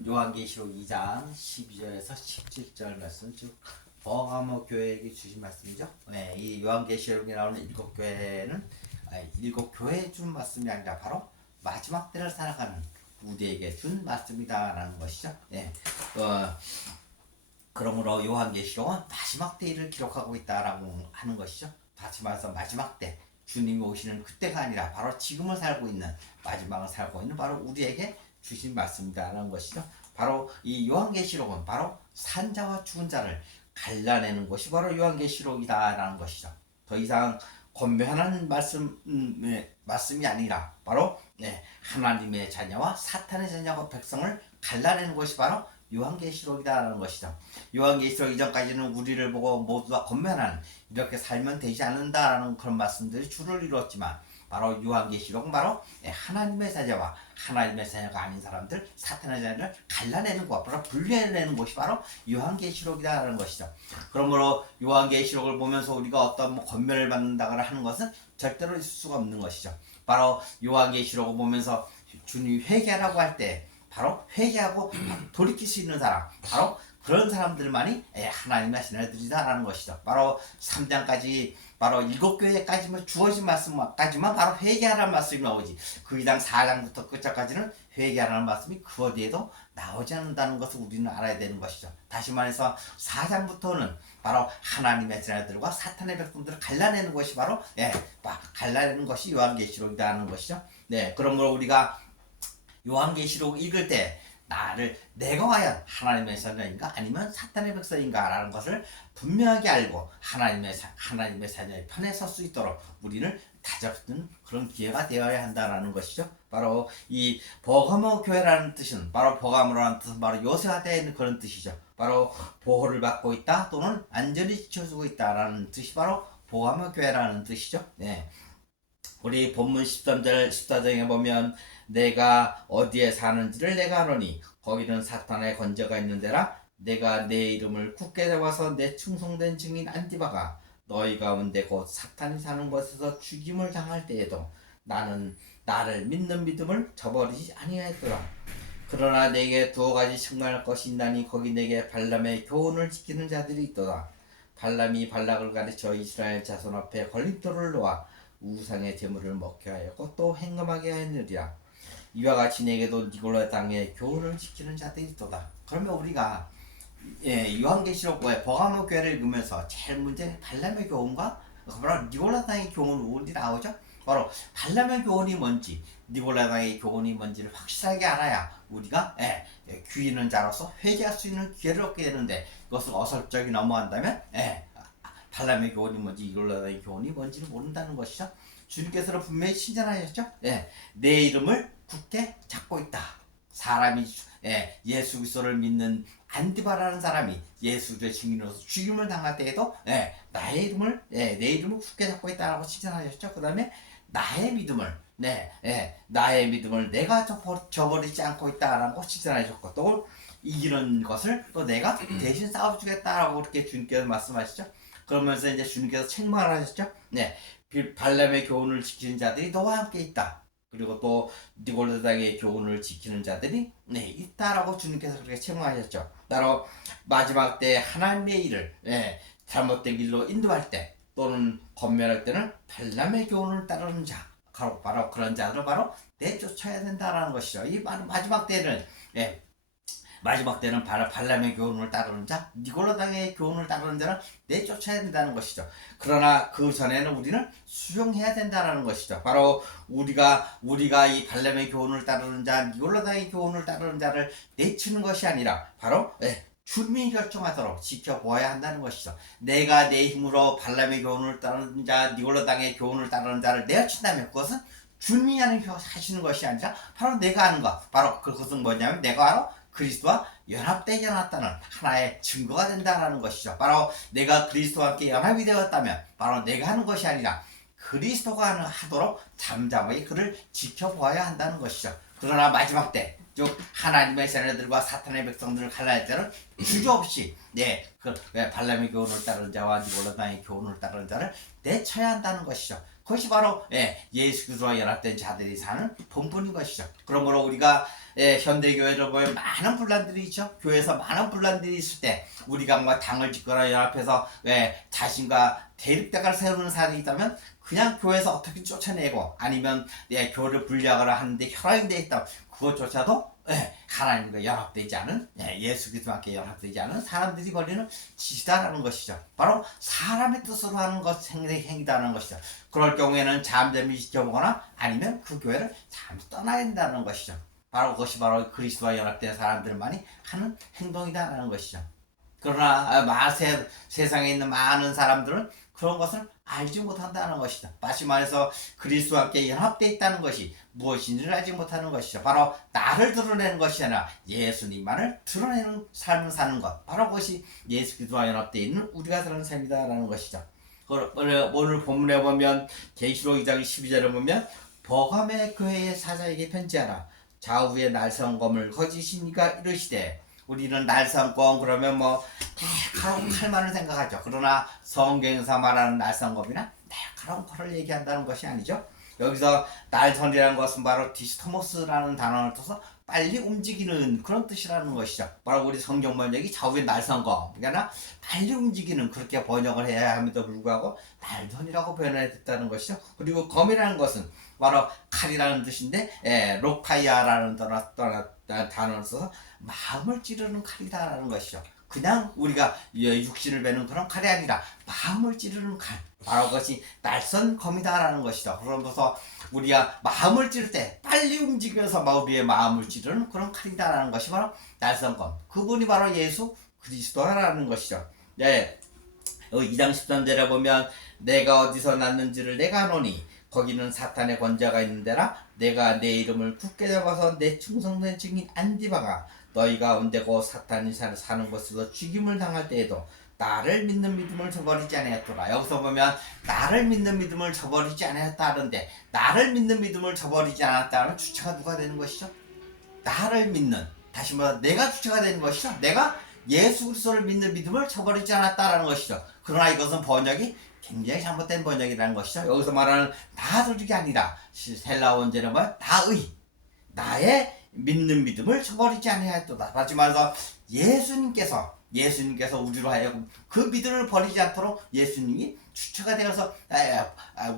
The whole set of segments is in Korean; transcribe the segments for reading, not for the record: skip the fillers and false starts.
오늘은 요한계시록 2장 12절에서 17절 말씀, 즉 버가모 교회에게 주신 말씀이죠. 네, 이 요한계시록에 나오는 일곱 교회는 일곱 교회에 준 말씀이 아니라 바로 마지막 때를 살아가는 우리에게 준 말씀이다라는 것이죠. 네, 그러므로 요한계시록은 마지막 때를 기록하고 있다라고 하는 것이죠. 다시 말해서 마지막 때, 주님이 오시는 그때가 아니라 바로 지금을 살고 있는, 마지막을 살고 있는 바로 우리에게 주신 말씀이다라는 것이죠. 바로 이 요한계시록은 바로 산자와 죽은 자를 갈라내는 것이 바로 요한계시록이다라는 것이죠. 더 이상 권면하는 말씀이 아니라 바로 하나님의 자녀와 사탄의 자녀와 백성을 갈라내는 것이 바로 요한계시록이다라는 것이죠. 요한계시록 이전까지는 우리를 보고 모두가 권면하는, 이렇게 살면 되지 않는다라는 그런 말씀들이 주를 이루었지만, 바로 요한계시록은 바로 하나님의 자녀와 하나님의 자녀가 아닌 사람들, 사탄의 자녀를 갈라내는 것, 바로 분리해내는 것이 바로 요한계시록이다라는 것이죠. 그러므로 요한계시록을 보면서 우리가 어떤 권면을 받는다거나 하는 것은 절대로 있을 수가 없는 것이죠. 바로 요한계시록을 보면서 주님이 회개하라고 할 때 바로 회개하고 돌이킬 수 있는 사람, 바로 그런 사람들만이 하나님의 자녀들이다라는 것이죠. 바로 3장까지 바로 7교회까지만 주어진 말씀까지만 바로 회개하라는 말씀이 나오지, 그 이상 4장부터 끝장까지는 회개하라는 말씀이 그 어디에도 나오지 않는다는 것을 우리는 알아야 되는 것이죠. 다시 말해서 4장부터는 바로 하나님의 자녀들과 사탄의 백성들을 갈라내는 것이 바로 갈라내는 것이 요한계시록이라는 것이죠. 네, 그러므로 우리가 요한계시록 읽을 때 내가 과연 하나님의 자녀인가 아니면 사탄의 백성인가 라는 것을 분명하게 알고 하나님의 자녀의 편에 설 수 있도록 우리는 다잡는 그런 기회가 되어야 한다라는 것이죠. 바로 이 버가모 교회라는 뜻은, 바로 버가모라는 뜻은 바로 요새화되어 그런 뜻이죠. 바로 보호를 받고 있다 또는 안전히 지켜주고 있다라는 뜻이 바로 버가모 교회라는 뜻이죠. 네. 우리 본문 13절 14절에 보면 내가 어디에 사는지를 내가 아노니 거기는 사탄의 권저가 있는 데라. 내가 내 이름을 굳게 잡아서 내 충성된 증인 안디바가 너희 가운데 곧 사탄이 사는 곳에서 죽임을 당할 때에도 나는 나를 믿는 믿음을 저버리지 아니하였더라. 그러나 내게 두어 가지 청구할 것이 있나니 거기 내게 발람의 교훈을 지키는 자들이 있도다. 발람이 발락을 가르쳐 이스라엘 자손 앞에 걸림돌을 놓아 우상의 제물을 먹게 하였고 또 행음하게 하였느니라. 이와 같이 내게도 니골라 땅의 교훈을 지키는 자들이 있도다. 그러면 우리가 요한계시록 버가모 교회를 읽으면서 제일 문제는 발람의 교훈과 바로 니골라 땅의 교훈이 나오죠. 바로 발람의 교훈이 뭔지, 니골라 땅의 교훈이 뭔지를 확실하게 알아야 우리가 귀 있는 자로서 회개할 수 있는 기회를 얻게 되는데, 그것을 어설쩍이 넘어간다면 발람의 교훈이 뭔지, 니골라 땅의 교훈이 뭔지를 모른다는 것이죠. 주님께서는 분명히 칭찬하셨죠. 내 이름을 굳게 잡고 있다. 사람이 예수 그리스도를 믿는 안디바라는 사람이 예수 그리스도의 증인으로서 죽임을 당할 때에도 내 이름을 굳게 잡고 있다라고 칭찬하셨죠. 그 다음에 나의 믿음을 내가 저버리지 않고 있다라고 칭찬하셨고, 또 이기는 것을 또 내가 대신 싸워주겠다라고 그렇게 주님께서 말씀하시죠. 그러면서 이제 주님께서 책망을 하셨죠. 발람의 교훈을 지키는 자들이 너와 함께 있다. 그리고 또 니골라 땅의 교훈을 지키는 자들이 있다라고 주님께서 그렇게 책망하셨죠. 따로 마지막 때 하나님의 일을 잘못된 길로 인도할 때 또는 권면할 때는 발람의 교훈을 따르는 자, 바로 그런 자들을 바로 내쫓아야 된다라는 것이죠. 이 마지막 때는 바로 발람의 교훈을 따르는 자, 니골라 땅의 교훈을 따르는 자는 내쫓아야 된다는 것이죠. 그러나 그 전에는 우리는 수용해야 된다는 것이죠. 바로 우리가 이 발람의 교훈을 따르는 자, 니골라 땅의 교훈을 따르는 자를 내치는 것이 아니라 바로 주님이 결정하도록 지켜보아야 한다는 것이죠. 내가 내 힘으로 발람의 교훈을 따르는 자, 니골라 땅의 교훈을 따르는 자를 내어친다면 그것은 주님이 하시는 것이 아니라 바로 내가 하는 것. 바로 그것은 뭐냐면 내가 바로 그리스도와 연합되지 않았다는 하나의 증거가 된다는 것이죠. 바로 내가 그리스도와 함께 연합이 되었다면 바로 내가 하는 것이 아니라 그리스도가 하도록 잠잠하게 그를 지켜보아야 한다는 것이죠. 그러나 마지막 때, 즉 하나님의 자녀들과 사탄의 백성들을 갈라낼 때는 주저없이 발람의 교훈을 따르는 자와 니골라 땅의 교훈을 따르는 자를 내쳐야 한다는 것이죠. 그것이 바로 예수 그리스도와 연합된 자들이 사는 본분인 것이죠. 그러므로 우리가 현대교회를 보면 많은 분란들이 있죠. 교회에서 많은 분란들이 있을 때 우리가 뭔가 당을 짓거나 연합해서 자신과 대립대가를 세우는 사람이 있다면 그냥 교회에서 어떻게 쫓아내고 아니면 교회를 분리하거나 하는데 혈안이 돼 있다. 그것조차도 하나님과 연합되지 않은 예수 그리스도와 함께 연합되지 않은 사람들이 벌이는 짓이다라는 것이죠. 바로 사람의 뜻으로 하는 것 행위다라는 것이죠. 그럴 경우에는 잠잠히 지켜보거나 아니면 그 교회를 잠시 떠나야 된다는 것이죠. 바로 그것이 바로 그리스도와 연합된 사람들만이 하는 행동이다라는 것이죠. 그러나 세상에 있는 많은 사람들은 그런 것을 알지 못한다는 것이죠. 다시 말해서 그리스도와 함께 연합되어 있다는 것이 무엇인지를 알지 못하는 것이죠. 바로 나를 드러내는 것이 아니라 예수님만을 드러내는 삶을 사는 것. 바로 그것이 예수 그리스도와 연합되어 있는 우리가 사는 삶이다라는 것이죠. 오늘 본문에 보면 계시록 2장 12절에 보면 버가모의 교회의 사자에게 편지하라. 좌우에 날성검을 거지시니까 이르시되 우리는 날성검 그러면 날카로운 칼만을 생각하죠. 그러나 성경에서 말하는 날성검이나 날카로운 칼을 얘기한다는 것이 아니죠. 여기서 날선이라는 것은 바로 디스토모스라는 단어를 써서 빨리 움직이는 그런 뜻이라는 것이죠. 바로 우리 성경 번역이 좌우에 날성검 그러니까 빨리 움직이는 그렇게 번역을 해야 함에도 불구하고 날선이라고 표현했다는 것이죠. 그리고 검이라는 것은 바로 칼이라는 뜻인데 록파이아라는 단어를 써서 마음을 찌르는 칼이다라는 것이죠. 그냥 우리가 육신을 베는 그런 칼이 아니라 마음을 찌르는 칼. 바로 그것이 날선 검이다라는 것이죠. 그러면서 우리가 마음을 찌를 때 빨리 움직여서 우리의 마음을 찌르는 그런 칼이다라는 것이 바로 날선 검. 그분이 바로 예수 그리스도라는 것이죠. 2장 13절에 보면 내가 어디서 났는지를 내가 아노니 거기는 사탄의 권자가 있는 데라 내가 내 이름을 굳게 잡아서 내 충성된 증인 안디바가 너희 가운데 고 사탄이 사는 곳에서 죽임을 당할 때에도 나를 믿는 믿음을 저버리지 아니하였더라. 여기서 보면 나를 믿는 믿음을 저버리지 아니하였다 하는데 나를 믿는 믿음을 저버리지 않았다는 주체가 누가 되는 것이죠? 나를 믿는, 다시 말해 내가 주체가 되는 것이죠. 내가 예수 그리스도를 믿는 믿음을 저버리지 않았다라는 것이죠. 그러나 이것은 번역이 굉장히 잘못된 번역이라는 것이죠. 여기서 말하는 나들이 아니라 헬라어 원제는 나의 믿는 믿음을 저버리지 아니하였도다. 다시 말해서 예수님께서 우리로 하여금 그 믿음을 버리지 않도록 예수님이 주체가 되어서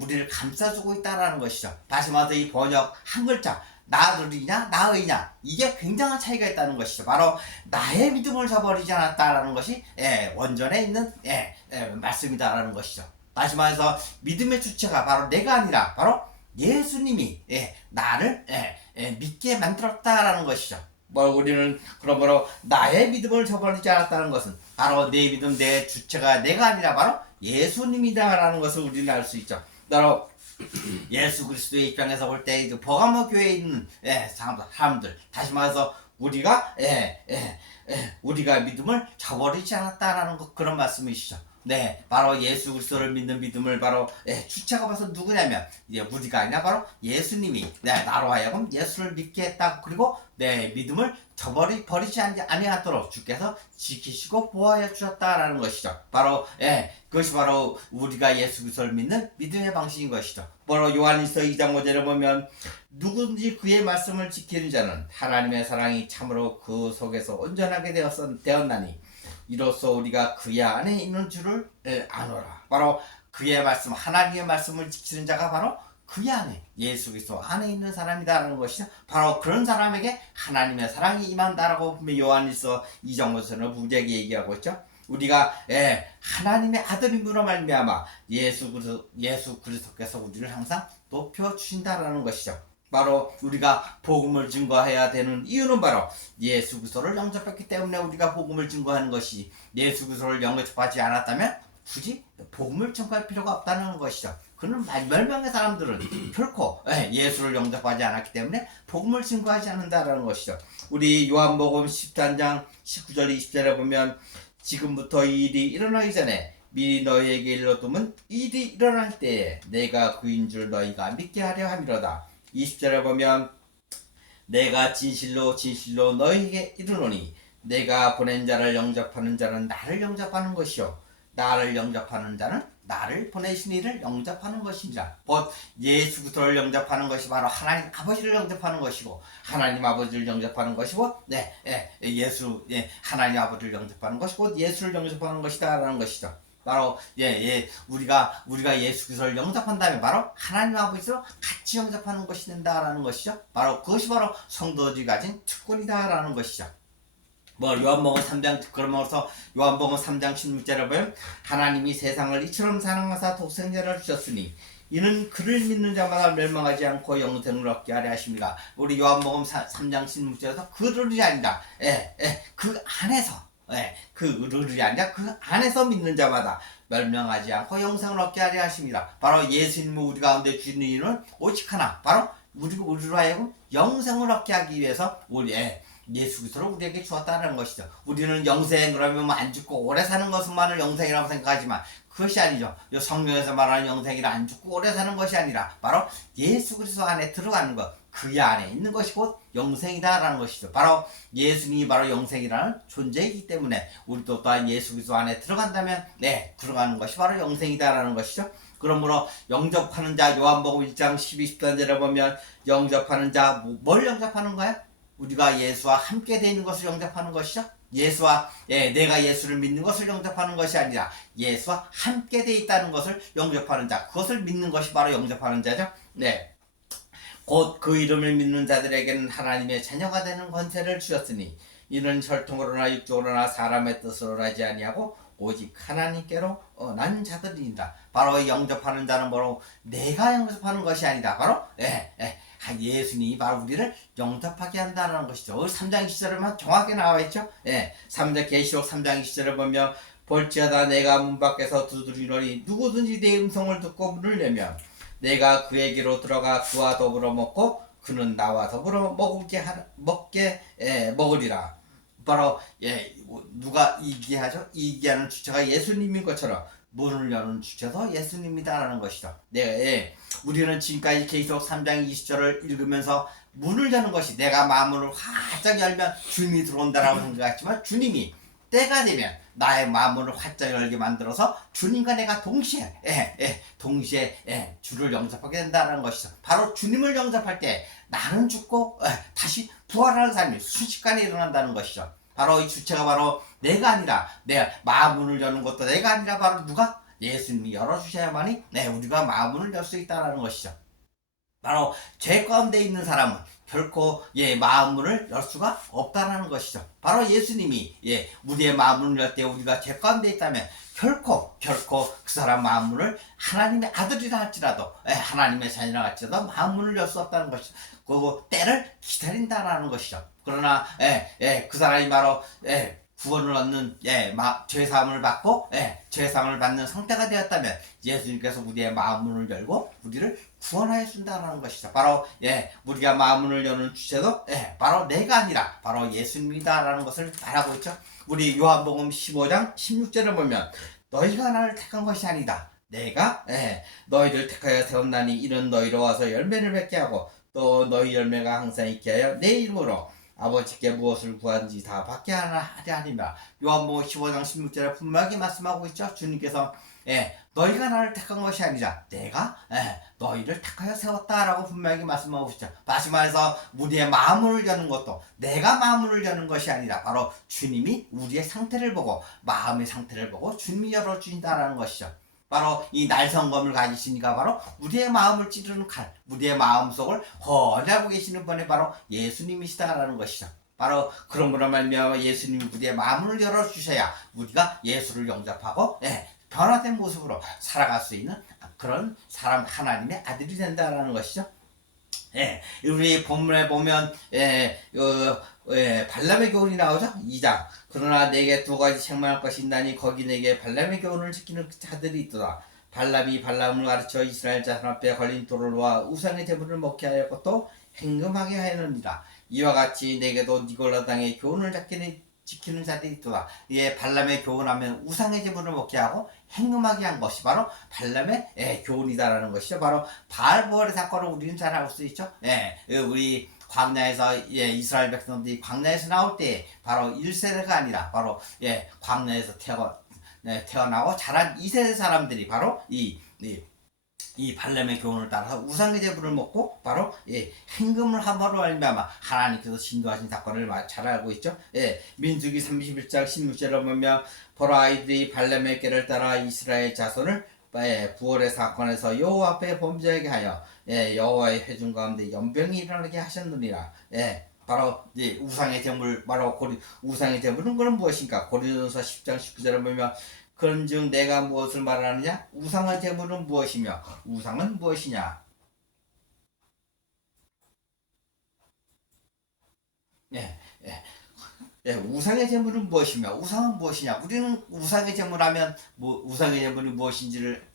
우리를 감싸주고 있다라는 것이죠. 다시 말해서 이 번역 한 글자 나들이냐 나의냐 이게 굉장한 차이가 있다는 것이죠. 바로 나의 믿음을 저버리지 않았다라는 것이 원전에 있는 말씀이다라는 것이죠. 다시 말해서 믿음의 주체가 바로 내가 아니라 바로 예수님이 나를 믿게 만들었다라는 것이죠. 우리는 그러므로 나의 믿음을 저버리지 않았다는 것은 바로 내 믿음, 내 주체가 내가 아니라 바로 예수님이다라는 것을 우리는 알 수 있죠. 바로 예수 그리스도의 입장에서 볼 때 버가모 교회에 있는 사람들, 다시 말해서 우리가 믿음을 저버리지 않았다라는 그런 말씀이시죠. 바로 예수 그리스도를 믿는 믿음을 바로 주체가 봐서 누구냐면 우리가 아니라 바로 예수님이 나로 하여금 예수를 믿게 했다. 그리고 내 믿음을 버리지 아니하도록 주께서 지키시고 보호하여 주셨다라는 것이죠. 바로 그것이 바로 우리가 예수 그리스도를 믿는 믿음의 방식인 것이죠. 바로 요한일서 2장 5절에 보면 누구든지 그의 말씀을 지키는 자는 하나님의 사랑이 참으로 그 속에서 온전하게 되었나니 이로써 우리가 그의 안에 있는 줄을 아노라. 바로 그의 말씀, 하나님의 말씀을 지키는 자가 바로 그의 안에, 예수 그리스도 안에 있는 사람이다라는 것이죠. 바로 그런 사람에게 하나님의 사랑이 임한다라고 요한일서 2장 5절은 우리에게 얘기하고 있죠. 우리가 하나님의 아들임으로 말미암아 예수 그리스도께서 우리를 항상 높여주신다라는 것이죠. 바로 우리가 복음을 증거해야 되는 이유는 바로 예수 그리스도를 영접했기 때문에 우리가 복음을 증거하는 것이, 예수 그리스도를 영접하지 않았다면 굳이 복음을 증거할 필요가 없다는 것이죠. 그는 멸망의 사람들은 결코 예수를 영접하지 않았기 때문에 복음을 증거하지 않는다라는 것이죠. 우리 요한복음 13장 19절 20절에 보면 지금부터 이 일이 일어나기 전에 미리 너희에게 일러두면 일이 일어날 때에 내가 그인 줄 너희가 믿게 하려 함이로다. 20절에 보면 내가 진실로 너희에게 이르노니 내가 보낸 자를 영접하는 자는 나를 영접하는 것이요 나를 영접하는 자는 나를 보내신 이를 영접하는 것이니라. 곧 예수 그리스도를 영접하는 것이 바로 하나님 아버지를 영접하는 것이고, 하나님 아버지를 영접하는 것이고, 하나님 아버지를 영접하는 것이고, 예수를 영접하는 것이다라는 것이죠. 바로 우리가 예수 그리스도를 영접한다면 바로 하나님 아버지로 같이 영접하는 것이 된다라는 것이죠. 바로 그것이 바로 성도들이 가진 특권이다라는 것이죠. 요한복음 3장, 그러면서 요한복음 3장 16절에 보면 하나님이 세상을 이처럼 사랑하사 독생자를 주셨으니 이는 그를 믿는 자마다 멸망하지 않고 영생을 얻게 하려 하십니다. 우리 요한복음 3장 16절에서 그들이 아니라 그 안에서 그들이 아니라 그 안에서 믿는 자마다 멸망하지 않고 영생을 얻게 하려 하십니다. 바로 예수님을 우리 가운데 주는 이유는 오직 하나, 바로 우리로 하여금 영생을 얻게 하기 위해서 예수 그리스도를 우리에게 주었다는 것이죠. 우리는 영생 그러면 안 죽고 오래 사는 것만을 영생이라고 생각하지만 그것이 아니죠. 성경에서 말하는 영생이라 안 죽고 오래 사는 것이 아니라 바로 예수 그리스도 안에 들어가는 것, 그 안에 있는 것이 곧 영생이다라는 것이죠. 바로 예수님이 바로 영생이라는 존재이기 때문에 우리도 또한 예수 그리스도 안에 들어간다면 들어가는 것이 바로 영생이다라는 것이죠. 그러므로 영접하는 자, 요한복음 1장 12, 13절에 보면 영접하는 자, 뭘 영접하는 거야? 우리가 예수와 함께 되는 것을 영접하는 것이죠. 내가 예수를 믿는 것을 영접하는 것이 아니라 예수와 함께 돼 있다는 것을 영접하는 자, 그것을 믿는 것이 바로 영접하는 자죠. 곧 그 이름을 믿는 자들에게는 하나님의 자녀가 되는 권세를 주셨으니 이는 혈통으로나 육적으로나 사람의 뜻으로 하지 아니하고 오직 하나님께로 난 자들이니라. 바로 영접하는 자는 바로 내가 영접하는 것이 아니다. 바로 예수님이 바로 우리를 영접하게 한다는 것이죠. 3장 20절에만 정확하게 나와 있죠. 3장 계시록 3장 20절을 보면 볼지어다 내가 문 밖에서 두드리노니 누구든지 내 음성을 듣고 문을 열면 내가 그에게로 들어가 그와 더불어 먹고 그는 나와 더불어 먹으리라. 바로 누가 이기하죠? 이기하는 주체가 예수님인 것처럼 문을 여는 주체도 예수님이다라는 것이죠. 우리는 지금까지 계시록 3장 20절을 읽으면서 문을 여는 것이 내가 마음을 활짝 열면 주님이 들어온다라고 생각했지만 주님이 때가 되면 나의 마음을 활짝 열게 만들어서 주님과 내가 동시에 주를 영접하게 된다는 것이죠. 바로 주님을 영접할 때 나는 죽고 다시 부활하는 삶이 순식간에 일어난다는 것이죠. 바로 이 주체가 바로 내가 아니라 내 마음문을 여는 것도 내가 아니라 바로 누가? 예수님이 열어주셔야만이 우리가 마음문을 열 수 있다는 것이죠. 바로 죄 가운데 있는 사람은 결코 마음문을 열 수가 없다는 것이죠. 바로 예수님이 우리의 마음문을 열 때 우리가 죄 가운데 있다면 결코 그 사람 마음문을 하나님의 아들이라 할지라도 하나님의 자녀라 할지라도 마음문을 열 수 없다는 것이죠. 그 때를 기다린다라는 것이죠. 그러나 그 사람이 바로 구원을 얻는 죄사함을 받고 죄사함을 받는 상태가 되었다면 예수님께서 우리의 마음문을 열고 우리를 구원하여 준다는 것이죠. 바로 우리가 마음문을 여는 주체도 바로 내가 아니라 바로 예수님이다라는 것을 말하고 있죠. 우리 요한복음 15장 16절을 보면 너희가 나를 택한 것이 아니다. 내가 너희를 택하여 세웠나니 이는 너희로 와서 열매를 맺게 하고 또 너희 열매가 항상 있게 하여 내 이름으로 아버지께 무엇을 구한지 다 받게 하려 하니라. 요한복음 15장 16절에 분명히 말씀하고 있죠. 주님께서 너희가 나를 택한 것이 아니라 내가 너희를 택하여 세웠다라고 분명히 말씀하고 있죠. 다시 말해서 우리의 마음을 여는 것도 내가 마음을 여는 것이 아니라 바로 주님이 우리의 상태를 보고 마음의 상태를 보고 주님이 열어주신다라는 것이죠. 바로 이 날성검을 가지시니까 바로 우리의 마음을 찌르는 칼, 우리의 마음속을 허리하고 계시는 분이 바로 예수님이시다라는 것이죠. 바로 그런 분으로 말미암아 예수님이 우리의 마음을 열어주셔야 우리가 예수를 영접하고 변화된 모습으로 살아갈 수 있는 그런 사람 하나님의 아들이 된다라는 것이죠. 우리 본문에 보면 발람의 교훈이 나오죠. 2장. 그러나 내게 두 가지 책망할 것이 있나니 거기 내게 발람의 교훈을 지키는 자들이 있도다. 발람이 발람을 가르쳐 이스라엘 자손 앞에 걸린 돌을 놓아 우상의 제물을 먹게 하였고 행금하게 하였느니라. 이와 같이 내게도 니골라 당의 교훈을 지키는 자들이 있도다. 발람의 교훈하면 우상의 제물을 먹게 하고 행금하게 한 것이 바로 발람의 교훈이다라는 것이죠. 바로 바알보알의 사건을 우리는 잘 알 수 있죠. 우리 광야에서 이스라엘 백성들이 광야에서 나올 때 바로 1세대가 아니라 바로 광야에서 태어나고 자란 2세대 사람들이 바로 이 발람의 교훈을 따라서 우상의 제물을 먹고 바로 행금을 함으로 말미암아 하나님께서 진도하신 사건을 잘 알고 있죠. 민수기 31장 16절을 보면 보라 아이들이 발람의 꾀를 따라 이스라엘 자손을 부활의 사건에서 여호와 앞에 범죄하게 하여 여호와의 회중 가운데 연병이 일어나게 하셨느니라. 바로 우상의 제물, 바로 우상의 제물은 그런 무엇인가? 고린도서 10장 19절을 보면 그런즉 내가 무엇을 말하느냐? 우상의 제물은 무엇이며 우상은 무엇이냐? 우상의 제물은 무엇이며 우상은 무엇이냐? 우리는 우상의 제물하면 우상의 제물이 무엇인지를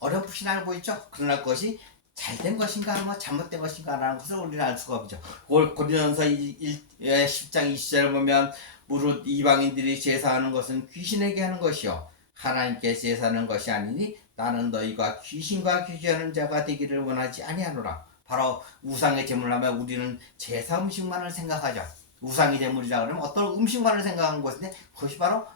어렴풋이 알고 있죠. 그러나 그것이 잘된 것인가 뭐 잘못된 것인가라는 것을 우리는 알 수가 없죠. 고린도서 10장 20절을 보면 무릇 이방인들이 제사하는 것은 귀신에게 하는 것이요 하나님께 제사하는 것이 아니니 나는 너희가 귀신과 교제하는 자가 되기를 원하지 아니하노라. 바로 우상의 제물하면 우리는 제사 음식만을 생각하죠. 우상의 제물이라 그러면 어떤 음식만을 생각하는 것인데 그것이 바로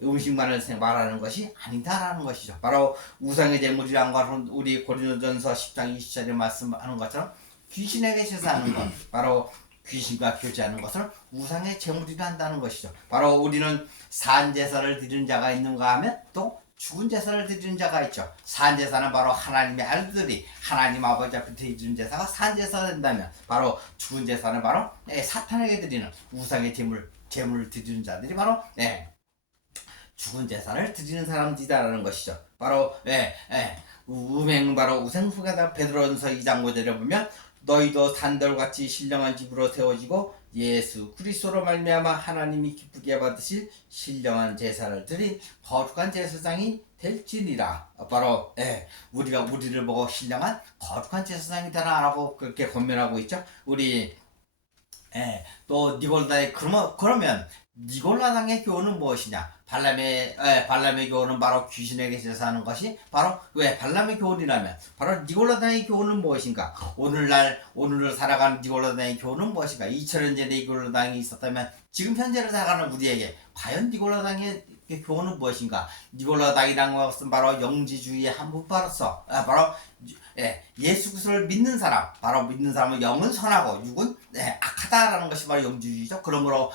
음식만을 말하는 것이 아니다라는 것이죠. 바로 우상의 제물이라는 것은 우리 고린도전서 10장 20절에 말씀하는 것처럼 귀신에게 제사하는 것, 바로 귀신과 교제하는 것을 우상의 제물이라 한다는 것이죠. 바로 우리는 산제사를 드리는 자가 있는가 하면 또 죽은 제사를 드리는 자가 있죠. 산제사는 바로 하나님의 아들들이 하나님 아버지 앞에 드리는 제사가 산제사가 된다면 바로 죽은 제사는 바로 사탄에게 드리는 우상의 제물을 드리는 자들이 바로 죽은 제사를 드리는 사람들이다라는 것이죠. 바로 바로 우생수가다. 베드로전서 2장 5절에 보면 너희도 산돌같이 신령한 집으로 세워지고 예수 그리스도로 말미암아 하나님이 기쁘게 받으실 신령한 제사를 드린 거룩한 제사장이 될지니라. 바로 우리를 보고 신령한 거룩한 제사장이다라고 그렇게 권면하고 있죠. 우리 또 니골라의 그러면 니골라당의 교훈은 무엇이냐? 발람의 교훈은 바로 귀신에게 제사하는 것이 바로 발람의 교훈이라면 바로 니골라당의 교훈은 무엇인가? 오늘을 살아가는 니골라당의 교훈은 무엇인가? 2000년 전에 니골라당이 있었다면 지금 현재를 살아가는 우리에게 과연 니골라당의 교훈은 무엇인가? 니골라당이라는 것은 바로 영지주의의 한 부파로서 바로 예수 그리스도를 믿는 사람, 바로 믿는 사람은 영은 선하고 육은 악하다라는 것이 바로 영지주의죠. 그러므로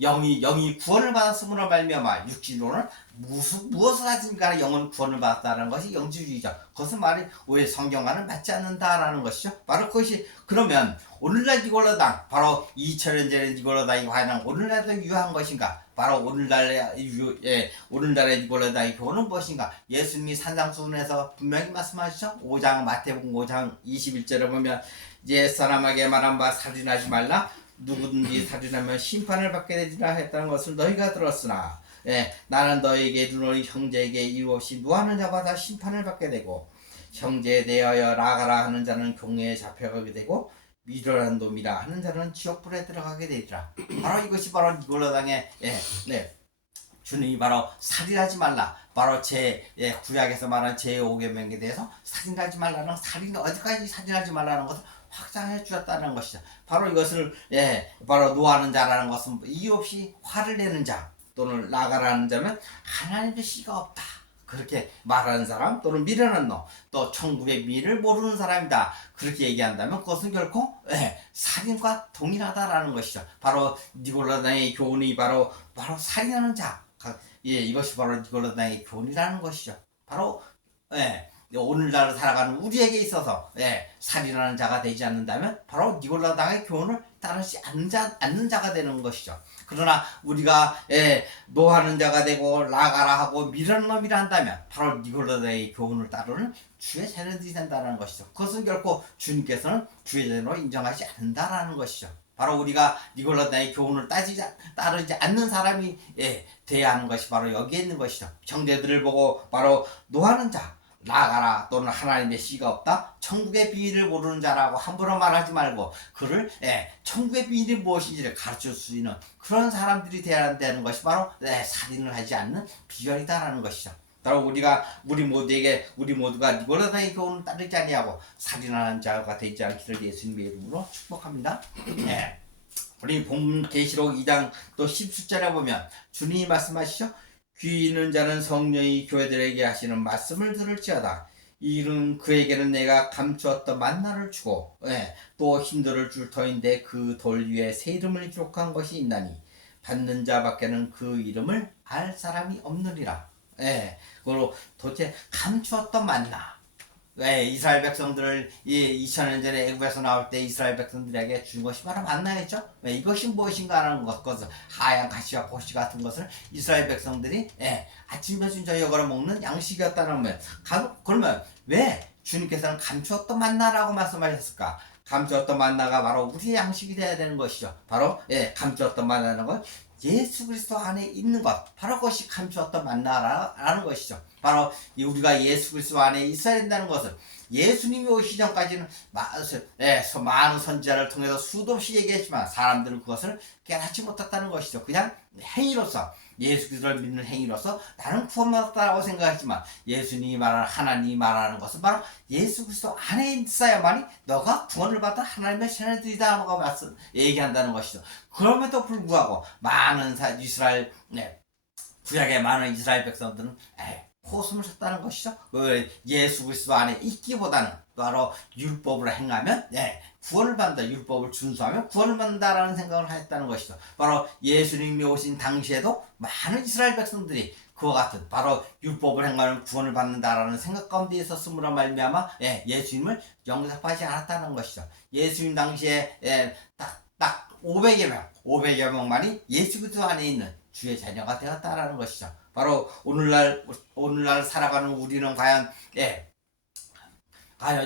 영이 구원을 받았음으로 말미암아 육신으로는 무엇을 하든 간에 영은 구원을 받았다는 것이 영지주의죠. 그것은 말이 왜 성경과는 맞지 않는다라는 것이죠. 바로 그것이 그러면 오늘날 니골라당, 바로 2000년 전의 니골라당이 과연 오늘날도 유효한 것인가? 바로 오늘날의 니골라당의 교훈은 무엇인가? 예수님이 산상수훈에서 분명히 말씀하시죠. 5장 마태복음 5장 21절에 보면 옛사람에게 말한 바 살인하지 말라. 누구든지 살인하면 심판을 받게 되리라 했다는 것을 너희가 들었으나 나는 너희에게 이르노니 형제에게 이유 없이 노하는 자가 다 심판을 받게 되고 형제에 대하여 나가라 하는 자는 경계에 잡혀가게 되고 미련한 놈이라 하는 자는 지옥불에 들어가게 되리라. 바로 이것이 바로 니골라당의 주님이 바로 살인하지 말라. 바로 구약에서 말하는 제5계명에 대해서 살인하지 말라는 어디까지 살인하지 말라는 것을 확장해 주었다는 것이죠. 바로 이것을 바로 노하는 자라는 것은 이유 없이 화를 내는 자 또는 나가라는 자면 하나님의 씨가 없다. 그렇게 말하는 사람 또는 미련한 놈, 또 천국의 미를 모르는 사람이다. 그렇게 얘기한다면 그것은 결코 살인과 동일하다라는 것이죠. 바로 니골라당의 교훈이 바로 살인하는 자. 이것이 바로 니골라당의 교훈이라는 것이죠. 바로 오늘날 살아가는 우리에게 있어서 살인하는 자가 되지 않는다면 바로 니골라당의 교훈을 따르지 않는 자가 되는 것이죠. 그러나 우리가 노하는 자가 되고 나가라 하고 미련한 놈이라 한다면 바로 니골라당의 교훈을 따르는 주의 자녀들이 된다는 것이죠. 그것은 결코 주님께서는 주의 자녀로 인정하지 않는다라는 것이죠. 바로 우리가 니골라당의 교훈을 따르지 않는 사람이 돼야 하는 것이 바로 여기에 있는 것이죠. 형제들을 보고 바로 노하는 자, 나가라 또는 하나님의 씨가 없다, 천국의 비밀을 모르는 자라고 함부로 말하지 말고 그를 천국의 비밀이 무엇인지를 가르칠 수 있는 그런 사람들이 되어야 되는 것이 바로 살인을 하지 않는 비결이다라는 것이죠. 바로 우리 모두가 니골라당의 교훈을 따르지 아니하고 살인하는 자가 되지 않기를 예수님의 이름으로 축복합니다. 우리 본문 계시록 2장 또 10절에 보면 주님이 말씀하시죠. 귀 있는 자는 성령이 교회들에게 하시는 말씀을 들을지어다. 이 일은 그에게는 내가 감추었던 만나를 주고 또 힌들을 줄 터인데 그 돌 위에 새 이름을 기록한 것이 있나니 받는 자밖에는 그 이름을 알 사람이 없느니라. 그리고 도대체 감추었던 만나. 이스라엘 백성들을 2000년 전에 애굽에서 나올 때 이스라엘 백성들에게 준 것이 바로 만나였죠. 이것이 무엇인가 하는 것을 하얀 가시와 보시 같은 것을 이스라엘 백성들이 아침 점심 저녁으로 먹는 양식이었다는 거예요. 그러면 왜 주님께서는 감추었던 만나라고 말씀하셨을까? 감추었던 만나가 바로 우리의 양식이 되어야 되는 것이죠. 바로 감추었던 만나는 것, 예수 그리스도 안에 있는 것, 바로 그것이 감추었던 만나라는 것이죠. 바로 우리가 예수 그리스도 안에 있어야 된다는 것을 예수님이 오시기 전까지는 많은 선지자를 통해서 수도 없이 얘기했지만 사람들은 그것을 깨닫지 못했다는 것이죠. 그냥 행위로서, 예수 그리스도를 믿는 행위로서 나는 구원받았다라고 생각했지만 예수님이 말하는, 하나님이 말하는 것은 바로 예수 그리스도 안에 있어야만이 너가 구원을 받아 하나님의 자녀들이다 하고 얘기한다는 것이죠. 그럼에도 불구하고 많은 이스라엘 구약의 많은 이스라엘 백성들은 호숨을 쳤다는 것이죠. 예수 그리스도 안에 있기보다는 바로 율법으로 행하면 구원을 받는다. 율법을 준수하면 구원을 받는다라는 생각을 했다는 것이죠. 바로 예수님이 오신 당시에도 많은 이스라엘 백성들이 그와 같은 바로 율법을 행하면 구원을 받는다라는 생각 가운데 있었음으로 말미암아 예수님을 영접하지 않았다는 것이죠. 예수님 당시에 딱 500여 명만이 예수 그리스도 안에 있는 주의 자녀가 되었다라는 것이죠. 바로 오늘날 살아가는 우리는 과연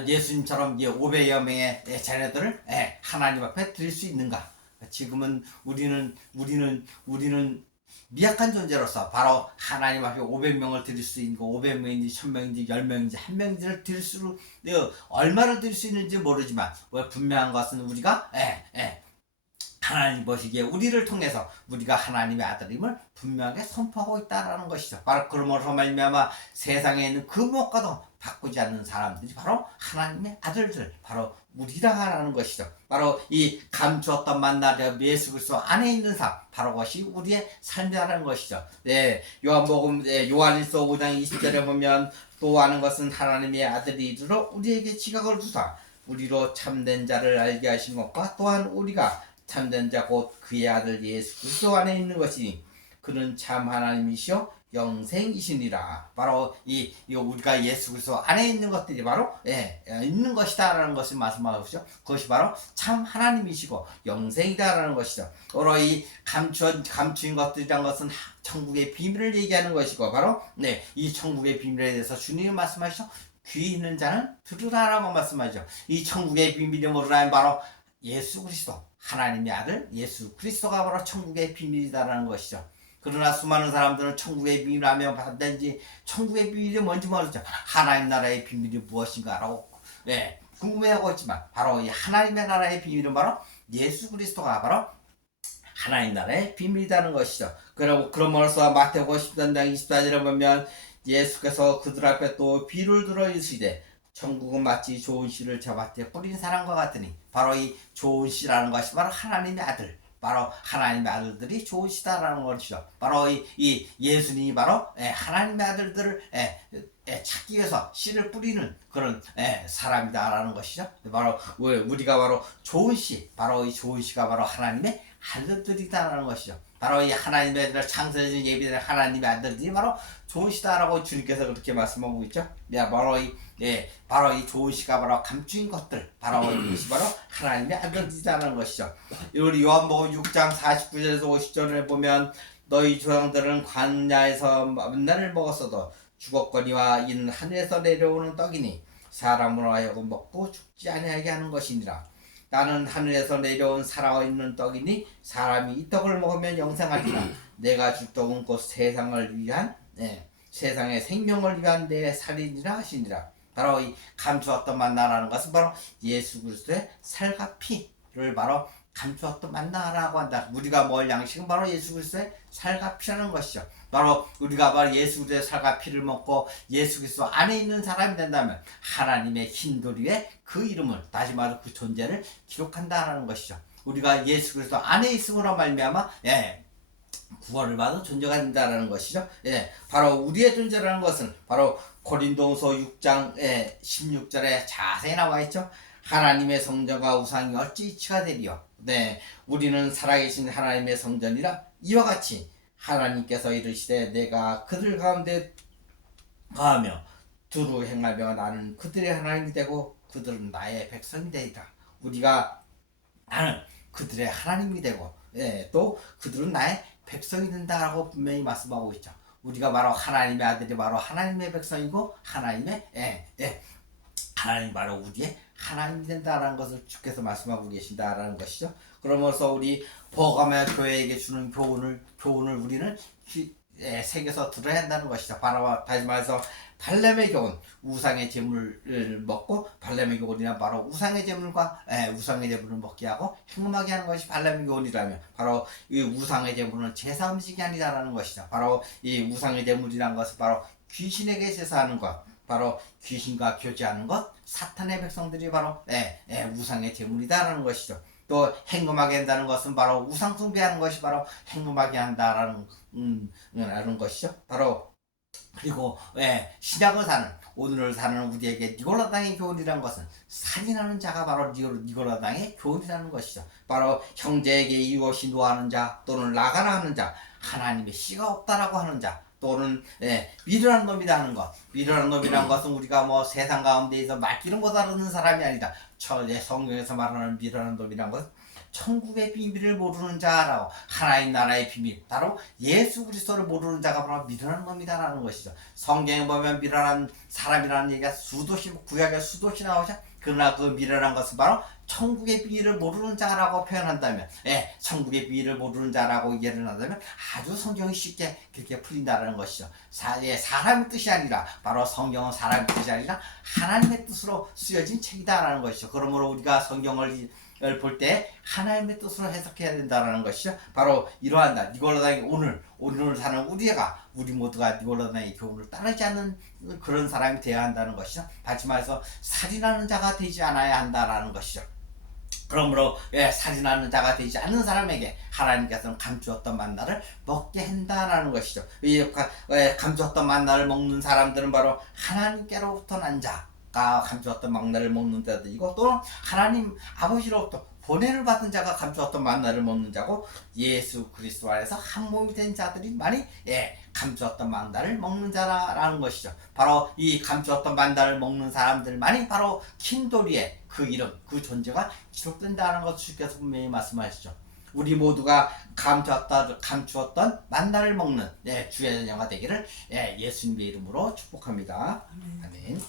예수님처럼 500여 명의 자녀들을 하나님 앞에 드릴 수 있는가? 지금은 우리는 미약한 존재로서 바로 하나님 앞에 500명을 드릴 수 있는 거, 500명인지 1000명인지 10명인지 1명인지를 드릴 수 얼마를 드릴 수 있는지 모르지만 분명한 것은 우리가 하나님 보시기에 우리를 통해서 우리가 하나님의 아들임을 분명하게 선포하고 있다는 것이죠. 바로 그러므로 말미암아 세상에 있는 그 무엇과도 바꾸지 않는 사람들이 바로 하나님의 아들들, 바로 우리라는 것이죠. 바로 이 감추었던 만나 예수 그리스도 안에 있는 삶, 바로 그것이 우리의 삶이라는 것이죠. 요한복음 요한일서 5장 20절에 보면 또 아는 것은 하나님의 아들이 이르러 우리에게 지각을 주사 우리로 참된 자를 알게 하신 것과 또한 우리가 참된 자 곧 그의 아들 예수 그리스도 안에 있는 것이니 그는 참 하나님이시요 영생이시니라. 바로 이 우리가 예수 그리스도 안에 있는 것들이 바로 있는 것이다라는 것을 말씀하고 있죠. 그것이 바로 참 하나님이시고 영생이다라는 것이죠. 바로 이 감추인 것들이란 것은 천국의 비밀을 얘기하는 것이고 바로 이 천국의 비밀에 대해서 주님이 말씀하시죠. 귀 있는 자는 들으라라고 말씀하죠. 이 천국의 비밀이 뭐라면 바로 예수 그리스도, 하나님의 아들 예수 그리스도가 바로 천국의 비밀이다라는 것이죠. 그러나 수많은 사람들은 천국의 비밀하며 받든지 천국의 비밀이 뭔지 모르죠. 하나님 나라의 비밀이 무엇인가라고 궁금해하고 있지만 바로 이 하나님의 나라의 비밀은 바로 예수 그리스도가 바로 하나님 나라의 비밀이라는 것이죠. 그러므로서 마태복음 10장 24절에 보면 예수께서 그들 앞에 또 비를 들어 이르시되 천국은 마치 좋은 씨를 저밭에 뿌린 사람과 같으니 바로 이 좋은 씨라는 것이 바로 하나님의 아들, 바로 하나님의 아들들이 좋은 씨다라는 것이죠. 바로 이 예수님이 바로 하나님의 아들들을 찾기 위해서 씨를 뿌리는 그런 사람이다라는 것이죠. 바로 우리가 바로 좋은 씨, 바로 이 좋은 씨가 바로 하나님의 아들들이다라는 것이죠. 바로 이 하나님의 아들, 창세전 예비된 하나님의 아들들이 바로 좋은 씨다라고 주님께서 그렇게 말씀하고 있죠. 바로 이 좋은 씨가 바로 감추인 것들, 바로 이것이 바로 하나님의 아들들이라는 것이죠. 우리 요한복음 6장 49절에서 50절에 보면 너희 조상들은 광야에서 만나를 먹었어도 죽었거니와 이는 하늘에서 내려오는 떡이니 사람으로 하여금 먹고 죽지 아니하게 하는 것이니라. 나는 하늘에서 내려온 살아있는 떡이니 사람이 이 떡을 먹으면 영생하리라. 내가 줄 떡은 곧 세상을 위한 세상의 생명을 위한 내 살이니라 하시니라. 바로 이 감추었던 만나라는 것은 바로 예수 그리스도의 살과 피를 바로 감추었던 만나라고 한다. 우리가 먹을 양식은 바로 예수 그리스도의 살과 피라는 것이죠. 바로 우리가 바로 예수 그리스도의 살과 피를 먹고 예수 그리스도 안에 있는 사람이 된다면 하나님의 흰돌 위에 그 이름을, 다시 말해 그 존재를 기록한다라는 것이죠. 우리가 예수 그리스도 안에 있음으로 말미암아 구원을 받은 존재가 된다라는 것이죠. 예, 바로 우리의 존재라는 것은 바로 고린도후서 6장 16절에 자세히 나와 있죠. 하나님의 성전과 우상이 어찌 이치가 되리요. 네, 우리는 살아계신 하나님의 성전이라 이와 같이 하나님께서 이르시되 내가 그들 가운데 거하며 두루 행하며 나는 그들의 하나님이 되고 그들은 나의 백성이 되리라. 우리가 나는 그들의 하나님이 되고 또 그들은 나의 백성이 된다라고 분명히 말씀하고 있죠. 우리가 바로 하나님의 아들이 바로 하나님의 백성이고 하나님의 하나님 바로 우리의 하나님이 된다라는 것을 주께서 말씀하고 계신다라는 것이죠. 그러면서 우리 버가모 교회에게 주는 교훈을 우리는 새겨서 들어야 한다는 것이죠. 바로 다시 말해서 발람의 교훈, 우상의 제물을 먹고 발람의 교훈이란 바로 우상의 제물과 우상의 제물을 먹게 하고 행음하게 하는 것이 발람의 교훈이라면 바로 이 우상의 제물은 제사 음식이 아니다라는 것이죠. 바로 이 우상의 제물이란 것은 바로 귀신에게 제사하는 것, 바로 귀신과 교제하는 것, 사탄의 백성들이 바로 우상의 제물이다라는 것이죠. 또 행음하게 한다는 것은 바로 우상 숭배하는 것이 바로 행음하게 한다라는 라는 것이죠. 바로 그리고 신약을 사는 오늘을 사는 우리에게 니골라당의 교훈이라는 것은 살인하는 자가 바로 니골라당의 교훈이라는 것이죠. 바로 형제에게 이웃이 노하는 자 또는 나가라 하는 자 하나님의 씨가 없다라고 하는 자 또는 미련한 놈이다 하는 것. 미련한 놈이라는 것은 우리가 뭐 세상 가운데에서 말귀를 못 알아듣는 사람이 아니다. 성경에서 말하는 미련한 놈이라는 것은 천국의 비밀을 모르는 자라고 하나님 나라의 비밀 바로 예수 그리스도를 모르는 자가 바로 미련한 놈이다라는 것이죠. 성경에 보면 미련한 사람이라는 얘기가 수도시 구약에 수도시 나오죠. 그러나 그 미련한 것은 바로 천국의 비밀을 모르는 자라고 표현한다면 천국의 비밀을 모르는 자라고 예를 한다면 아주 성경이 쉽게 그렇게 풀린다는 것이죠. 사람의 뜻이 아니라 바로 성경은 사람의 뜻이 아니라 하나님의 뜻으로 쓰여진 책이다라는 것이죠. 그러므로 우리가 성경을 볼 때 하나님의 뜻으로 해석해야 된다는 것이죠. 바로 이러한 니골라당의 오늘 사는 우리 모두가 니골라당의 교훈을 따르지 않는 그런 사람이 되어야 한다는 것이죠. 다시 말해서 살인하는 자가 되지 않아야 한다라는 것이죠. 그러므로 살인하는 자가 되지 않는 사람에게 하나님께서는 감추었던 만나를 먹게 한다라는 것이죠. 이 감추었던 만나를 먹는 사람들은 바로 하나님께로부터 난 자. 감추었던 만나를 먹는 자들이고 또는 하나님 아버지로부터 보내를 받은 자가 감추었던 만나를 먹는 자고 예수 그리스도 안에서 한 몸이 된 자들이 많이 감추었던 만나를 먹는 자라는 것이죠. 바로 이 감추었던 만나를 먹는 사람들만이 바로 킹도리의 그 이름, 그 존재가 기록된다는 것을 주께서 분명히 말씀하시죠. 우리 모두가 감추었던 만나를 먹는 주의 자녀가 되기를 예수님의 이름으로 축복합니다. 아멘.